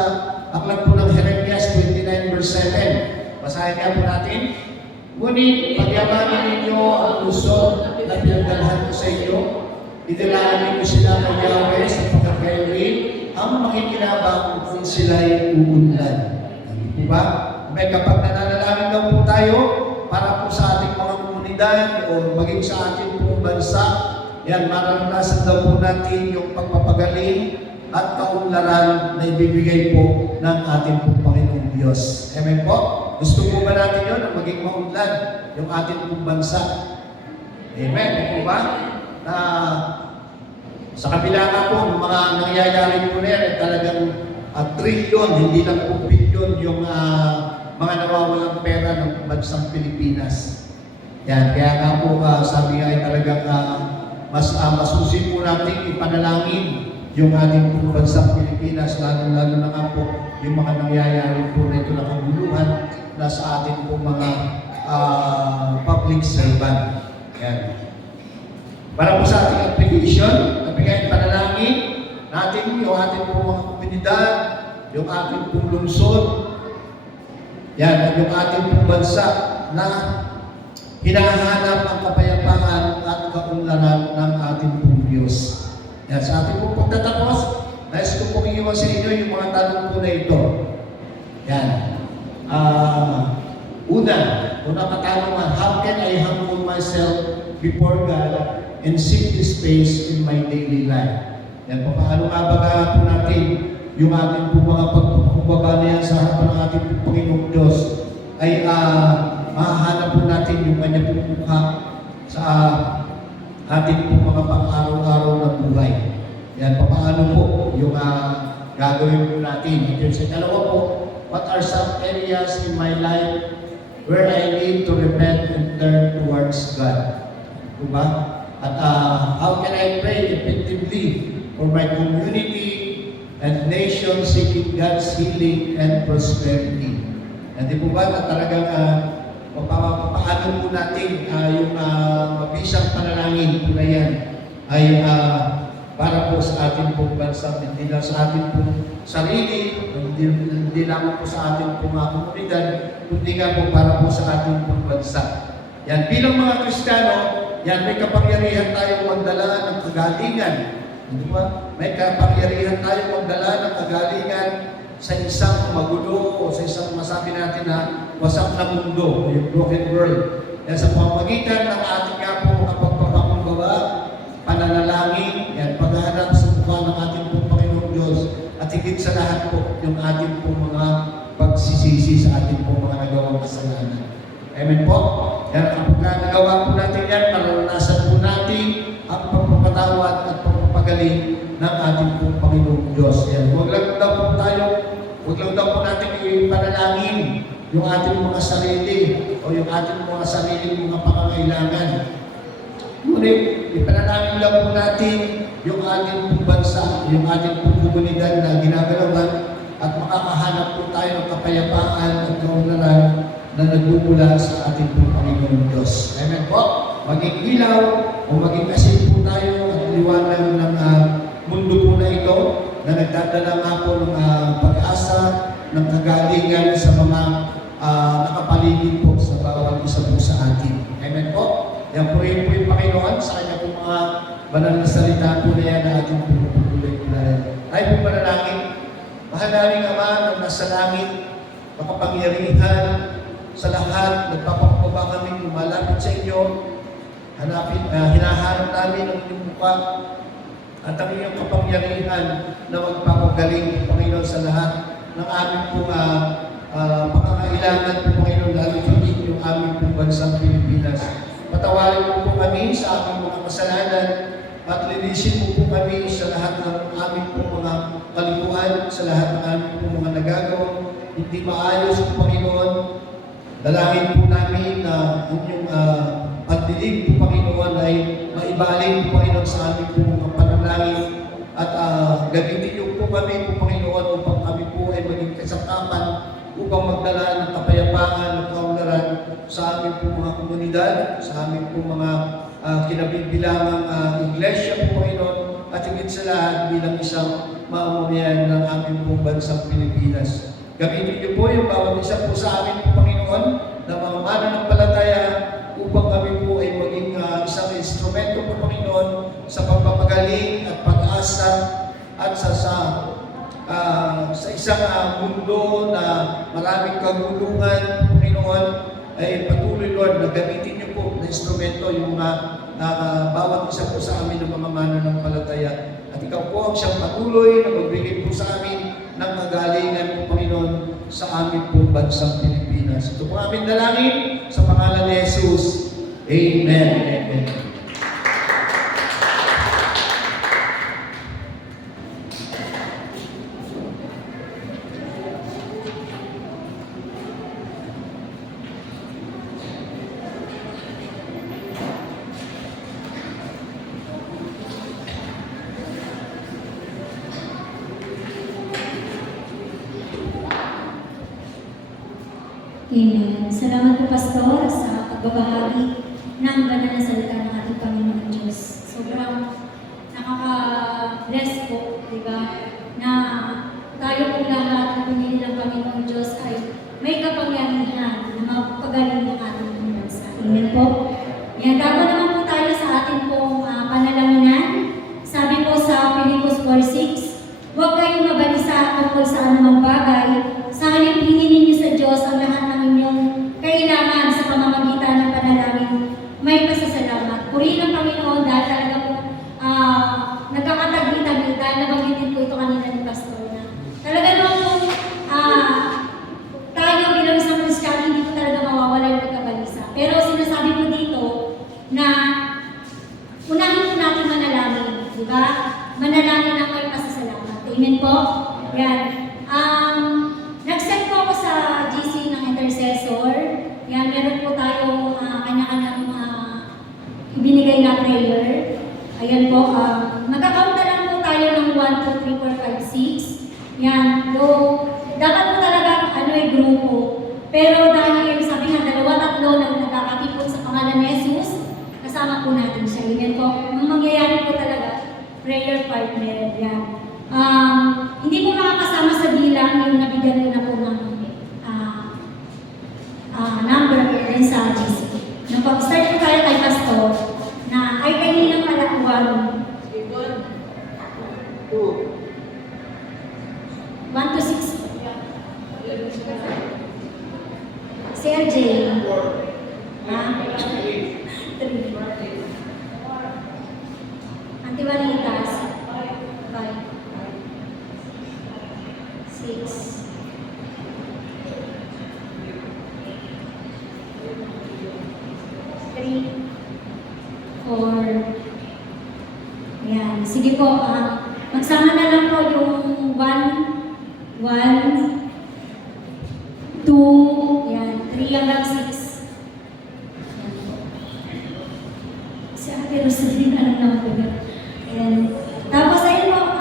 aklat po ng Jeremias 29 verse 7. Basahin niya po natin. Ngunit pagyamanin ninyo ang lungsod na pinagdalhan ko sa inyo. Idalaanin ko sila kay Yahweh sapagkat kayo rin ang makikinabang kung sila'y uunlad. Diba? May kapag nananalangin daw po tayo para po sa ating mga komunidad o maging sa ating pong bansa, yan, maranasan daw po natin yung pagpapagaling at kaunlaran na ibibigay po ng ating pong Panginoong Diyos. Amen po? Gusto po ba natin yun na maging maunlad yung ating pong bansa? Amen? Po ba? Na sa kabila nga po, ng mga nangyayari po na yan, talagang trilyon, hindi lang po bilyon yung mga nawawalang pera ng bansang Pilipinas. Yan, kaya nga po sabi nga ay talagang masusin po natin ipanalangin yung ating po bansang Pilipinas, lalo na nga po yung mga nangyayari po na ito na kaguluhan na sa ating po mga public servant. Yan. Para po sa ating application, nabigay panalangin natin yung ating po mga komunidad, yung ating po lungsod, yan, at yung ating po bansa na hinahanap ang kapayapaan at kaunlaran ng ating po Diyos. Yan, sa ating po pagtatapos, nais ko pong iwan sa inyo yung mga tanong po na ito. Yan. Una katanungan, how can I humble myself before God and seek His face in my daily life? Yan, paano nga ba po natin yung ating po mga pagkukumbaba na yan sa harapan ng ating po Panginoong Diyos ay mahahanap po natin yung kanya po mukha sa ating po mga pang-araw-araw na buhay. Yan, paano po yung gagawin po natin. Ito sa dalawa po, what are some areas in my life where I need to repent and turn towards God? Diba? At how can I pray effectively for my community and nation seeking God's healing and prosperity? And di po ba na talagang paano po natin yung mabisang panalangin po na yan ay para po sa ating pong bansa, hindi lang sa ating pong sarili, hindi lang po sa ating pong mga komunidad, kundi nga po para po sa ating pong bansa. Yan, bilang mga Kristiyano, yan, may kapangyarihan tayong magdala ng kagalingan. Hindi ba? May kapangyarihan tayong magdala ng kagalingan sa isang magulo o sa isang masabi natin na wasak na mundo, yung broken world. Yan, sa pamamagitan ng ating nga po mga pagpapakumbaba, pananalangin, yan, paghahanap sa mukha ng ating pong Panginoong Diyos, at higit sa lahat po, yung ating pong mga pagsisisi sa ating pong mga nagawang kasalanan. Amen po? Yan, kapag nagawa po natin yan, maranasan po natin ang pagpapatawad at pagpapagaling ng ating pong Panginoong Diyos. Yan, huwag lang daw po natin ipanalangin yung ating mga sarili o yung ating mga sariling mga pangangailangan. Ngunit, ipanalangin lang po natin yung ating pong bansa, yung ating pong komunidad na ginagalawan at makakahanap po tayo ng kapayapaan at kaunlaran na nagmumula sa ating pong Panginoong Diyos. Amen po? Maging ilaw o maging asin po tayo at liwanag ng mundo po na ito na nagdadala nga po ng pag-asa, ng kagalingan sa mga nakapaligid po sa bawat isa po sa atin. Amen po? Yan po rin po yung Panginoon sa kanya po mga banal na salita po na yan na ating pupulay po na rin. Tayo po manalangin. Mahal naming Ama na nasa langit, makapangyarihan sa lahat, nagpapakababa kami lumalapit sa inyo, hinahanap namin ang inyong mukha at ang inyong kapangyarihan na magpapagaling, Panginoon, sa lahat ng aming pong pangangailangan po, Panginoon, lalo higit yung aming pong bansang Pilipinas. Patawarin mo po kami sa aming mga kasalanan at linisin mo po kami sa lahat ng aming pong mga kalikuan, sa lahat ng aming pong mga nagagawang hindi maayos po, Panginoon. Dalangin po namin na inyong pagdilig po, Panginoon, ay maibaling po, Panginoon, sa aming po mga panalangin at gamitin niyo po kami po, Panginoon, upang kami po ay maging kasangkapan upang magdala ng kapayapaan at kaunlaran sa aming po mga komunidad, sa aming po mga kinabibilangang iglesia po, Panginoon, at higit sa lahat bilang isang mamamayan ng aming pong bansang Pilipinas. Gamitin niyo po yung bawat isa po sa amin po, Panginoon, na mga mananampalataya upang kami po ay maging isang instrumento po, Panginoon, sa pagpapagaling at pag-asa at sa isang mundo na maraming kagulungan, Panginoon, ay patuloy, Lord, na gamitin niyo po na instrumento yung bawat isa po sa amin ng mga mananampalataya. At ikaw po ang siyang patuloy na magbigay po sa amin ng kagalingan po, Panginoon, sa aming pong bansang Pilipinas. Ito po aming dalangin sa pangalan ni Jesus. Amen. Amen. Amen. Salamat po, Pastor, sa pagbabahagi ng banal na salita ng ating Panginoon Diyos. Sobrang nakaka-bless po, di ba, na tayo po lahat na pinili ng Panginoon Diyos ay may kapangyarihan na mapagaling ng ating bansa. Amen po. Yan, dapat naman po tayo sa ating pong panalangin. Sabi po sa Pilipos 4:6, huwag kayong mabalisa tungkol sa anumang bagay, sa halip hingin ninyo sa Diyos ang lahat ng inyong kailangan sa pamamagitan ng panalangin. May pasasalamat. Purihin ang Panginoon dahil talaga po nagkakatagli-tagli dahil nabanggitin po ito kanina ni Pastor na talaga naman po tayo bilang isang Kristiyano hindi po talaga mawawala yung pagkabalisa. Pero sinasabi po dito na unahin po natin manalangin. Diba? Manalangin ang may pasasalamat. Amen po? Yan. Nag-set po ako sa GC ng intercessor. Yan, meron po tayong kanya-kanyang ibinigay na prayer. Ayan po. Magkakount na lang po tayo ng 1, 2, 3, 4, 5, 6. Yan. Dapat po talaga grupo. Pero dahil sabi nga, 2-3 na nakakatipon sa pangalan ni Jesus, kasama po natin siya. Amen po. Ang mangyayari po talaga, prayer partner, yan. Hindi po makakasama sa bilang yung nabigyan nyo na po ng number po din sa GC. Nung pag-start po tayo kay Pastor, na ay kaninang palakuan. 1 to 6. Si RJ. 3. Antiwalitas. 5. 6. 3. 4. Ayan. Sige po, magsama na lang po yung 1, 2, yan, 3 hanggang 6. Ayan po. Si Ate Rosalyn, anong number? Ayan. Tapos ayun po,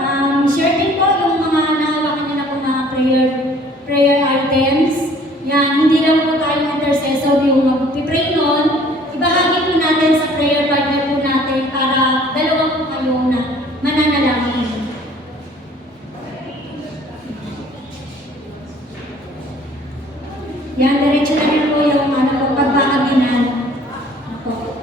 share din po yung mga nahawakan niyo na po mga prayer items. Yan, hindi lang po tayo intercessor yung mag-pray nun. Ibahagi po natin sa prayer partner po natin para dalawa po kayo na mananalangin. Yan, diretso na rin po yung pagbahaginan. Ako.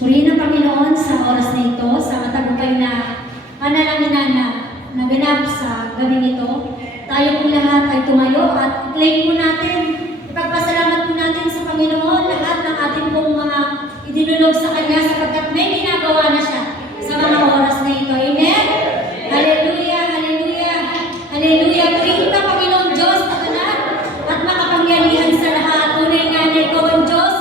Purihin ang Panginoon sa oras na ito, sa matagumpay na panalangin na naganap sa gabi nito. Tayo po lahat ay tumayo at i-claim po natin, ipagpasalamat po natin sa Panginoon lahat ng ating pong mga idinulog sa Kanya sapagkat may ginagawa na siya sa mga oras na ito. Amen? Hallelujah! Hallelujah! Hallelujah! Purihin ka, Panginoon Diyos na kanan at makapangyarihan sa lahat. Tunay nga na ikaw ang Diyos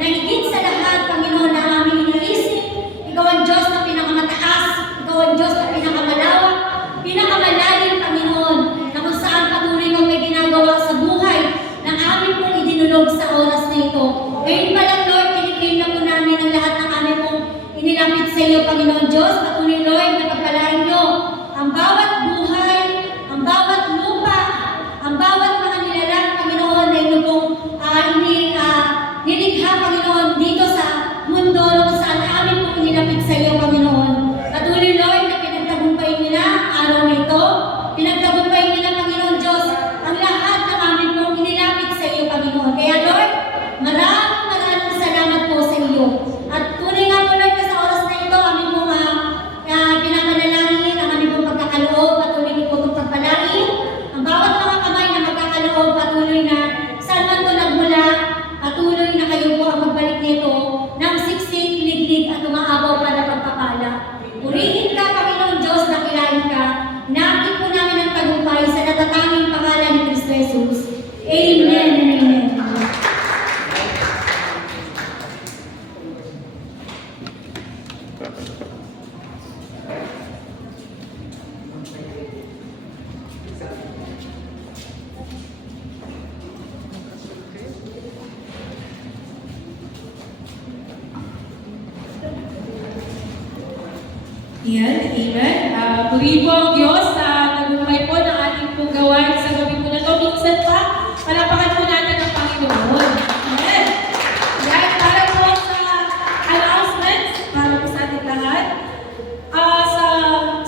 na higit sa lahat, Panginoon, na aming iniisip. Ikaw ang Diyos na pinakamataas. Ikaw ang Diyos na pinakamalawak, pinakamalalim, Panginoon, na kung saan patuloy kang may ginagawa sa buhay ng aming pong idinulog sa oras na ito. Ngayon pa lang, Lord, kiniklaim na po namin ang lahat ng aming pong inilapit sa iyo, Panginoon Diyos. Patuloy, Lord, na pagpalain niyo ang bawat buhay, ang bawat lupa, ang bawat mga nilalang, Panginoon, na inyo pong nilikha, Panginoon, dito sa mundo na kung saan amin pong inilapit sa iyo, Panginoon. Patuloy, Lord, na pinagtagumpay niyo na ang araw na ito. Pinagtagumpay niyo na, Panginoon Diyos, ang lahat ng amin pong inilapit sa iyo, Panginoon. Kaya, Lord, maraming salamat po sa iyo. At tunay nga po, Lord, na sa oras na ito, amin pong pinapanalangin ang aming pong pagkakaloob Yan, amen. Puri po ang Diyos sa tagumpay po ng ating pong gawain sa gabi po na to. Minsan pa, palapakan po natin ang Panginoon. Amen. Yan, para po sa announcements, para po sa ating lahat.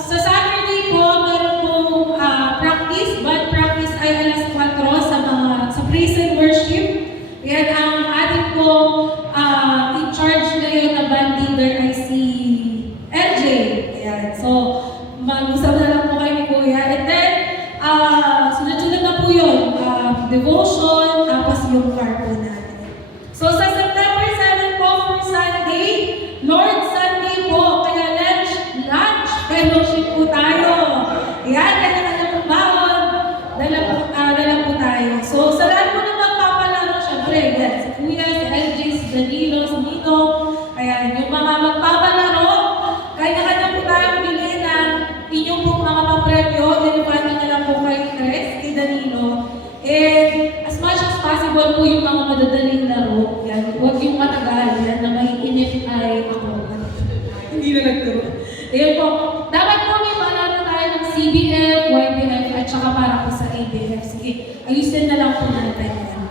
Sa Saturday po, meron pong practice. Band practice ay alas 4 sa praise and worship. Yan, ang ating pong in charge ngayon na band leader ay si LJ. Ayan. So, mag-usap na lang po kayo ni Kuya. And then, sunod-sunod na po yun. Devotion, tapos yung car po natin. So, sa September 7 po for Sunday, Lord Sunday po, kaya lunch, fellowship po tayo. Ayan, kanya-kanya po bawon. Dala po tayo. So, sa lahat po na magpapalaro, syempre, yan, si Kuya, si LJ, si Danilo, si Nito, ayan, yung mga magpapalaro, kanya-kanya po tayo bili ng inyong pong mga papremyo, ilipatan na lang po kay Chris, kay Danilo. And as much as possible po yung mga madadaling laro, yan, huwag yung matagal, yan, na may inip ay ako. Hindi na nagturo. Ayan po, dapat po may malaro tayo ng CBF, YBF, at saka para po sa ABF. Sige, ayusin na lang po natin yan.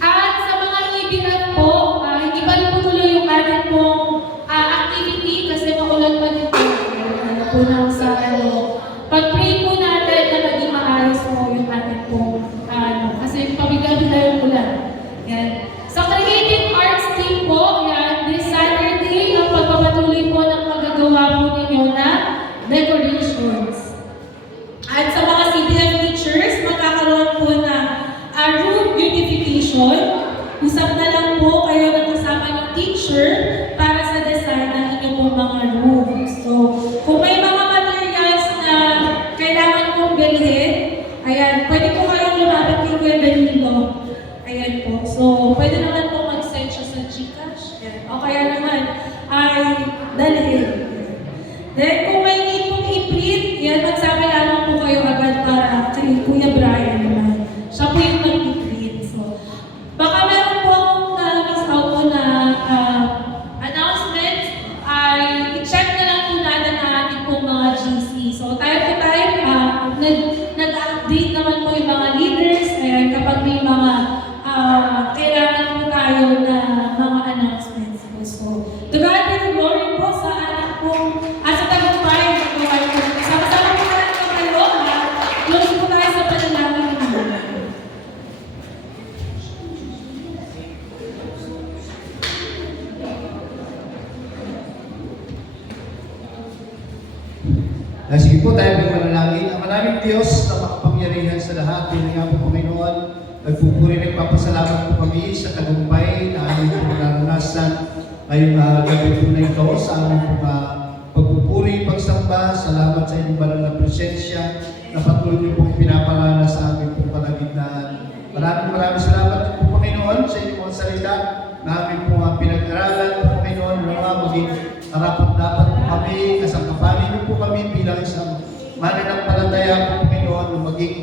At sa mga ABF po, hindi pa rin po tuloy yung ating pong activity kasi maulan pa din po. Po lang sa pag-pray po natin na maging maayos po yung ating pong kasi pabigabi na yung ulan. Yan. Sa Creative Arts Team po, yan, this Saturday, ang pagpapatuloy po ng magagawa po ninyo na decorations. At sa mga CDF teachers, magkakaroon po ng room beautification. Usap na lang po kayo na kasama ng teacher para sa design ng inyong pong mga rooms. So, kung may mga materials na kailangan pong bilhin, ayan, pwede po kayong lumapit kay Kuya Danilo. Ayan po. So, pwede naman po mag-send siya sa Gcash. Ayan. O kaya naman ay dalhin. Then, kung may need pong i-print, yan, magsabi lamang po kayo agad para kay Kuya Brian naman. Siya po yung mag-i-print. So, baka meron po akong miss out po na announcement ay i-check na lang po natin ang ating pong mga GC. So, tayo po tayo, nag-update naman po yung mga leaders. Ayan, kapag may mga kailangan po tayo na mga announcements po. So, to God be the glory po sa ating pong sa tagumpay. Sama-sama po tayo sa kayo. Close po tayo sa panalangin naman. Sige po, tayo po manalangin. Ang maraming Diyos na makapangyarihan sa lahat, pinagyan po Panginoon, nagpupuri ng papasalamat po kami sa tagumpay na aming po naranasan ngayong gabi po na ito sa aming po pagpupuri, pagsamba. Salamat sa inyong banal na presensya na patuloy niyo pong pinapalala sa aming po kalagitnaan. Maraming salamat po Panginoon sa inyong mga salita na aming po pinag-aralan po Panginoon na mga maging dapat po kami, kasangkapanin niyo po kami bilang isang mananampalataya po Panginoon na maging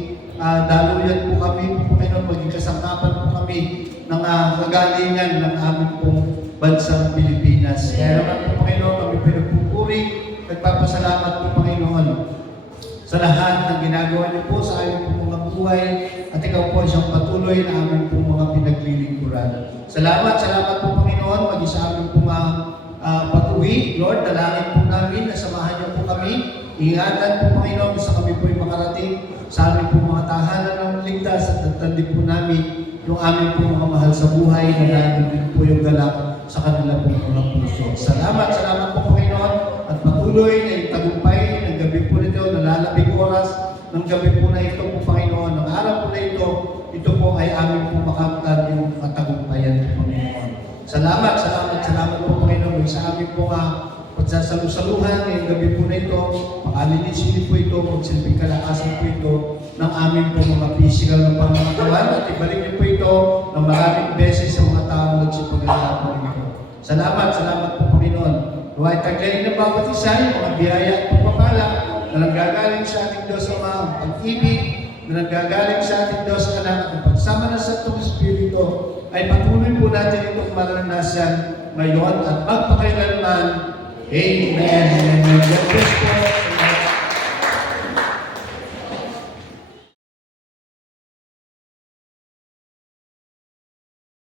daluyan po kami po Panginoon, maging kasangkapan po kami ng kagalingan ng aming pong bansang Pilipinas. Kaya naman po Panginoon, kami pinagpupuri, nagpapasalamat po Panginoon sa lahat ng ginagawa niyo po sa aming pong mga buhay at ikaw po isang patuloy na aming pong mga pinaglilingkuran. Salamat po Panginoon, maging sa aming pong pag-uwi. Lord, dalangin po namin na samahan niyo po kami. Ingatan po Panginoon sa kami po yung makarating sa aming po mga tahanan ng ligtas at nagtandi po namin yung aming po mga mahal sa buhay na nandun po yung galak sa kanila po mga puso. Salamat po Panginoon at patuloy na itagumpay ng gabi po nito, nalalabing oras ng gabi po na ito po Panginoon. Ng araw po na ito po ay aming po makamtan yung katagumpayan po Panginoon. Salamat po Panginoon sa aming po pagsasalusaluhan ngayong gabi po na ito. Pakalinisin po ito, magsilbing kalakasan po ito ng aming po mga physical na pangangatawa at ibalik niyo po ito ng maraming beses sa mga taong nagsipagalaman po ito. Salamat po Panginoon. Huwag tagayin ng bawat isa yung mga biyaya at pagpapala na nanggagaling sa ating Diyos sa mga pag-ibig, na nanggagaling sa ating Diyos sa anak at pagsama na sa itong Espiritu ay patuloy po natin itong maranasan ngayon at magpakailanman. Amen. God bless po.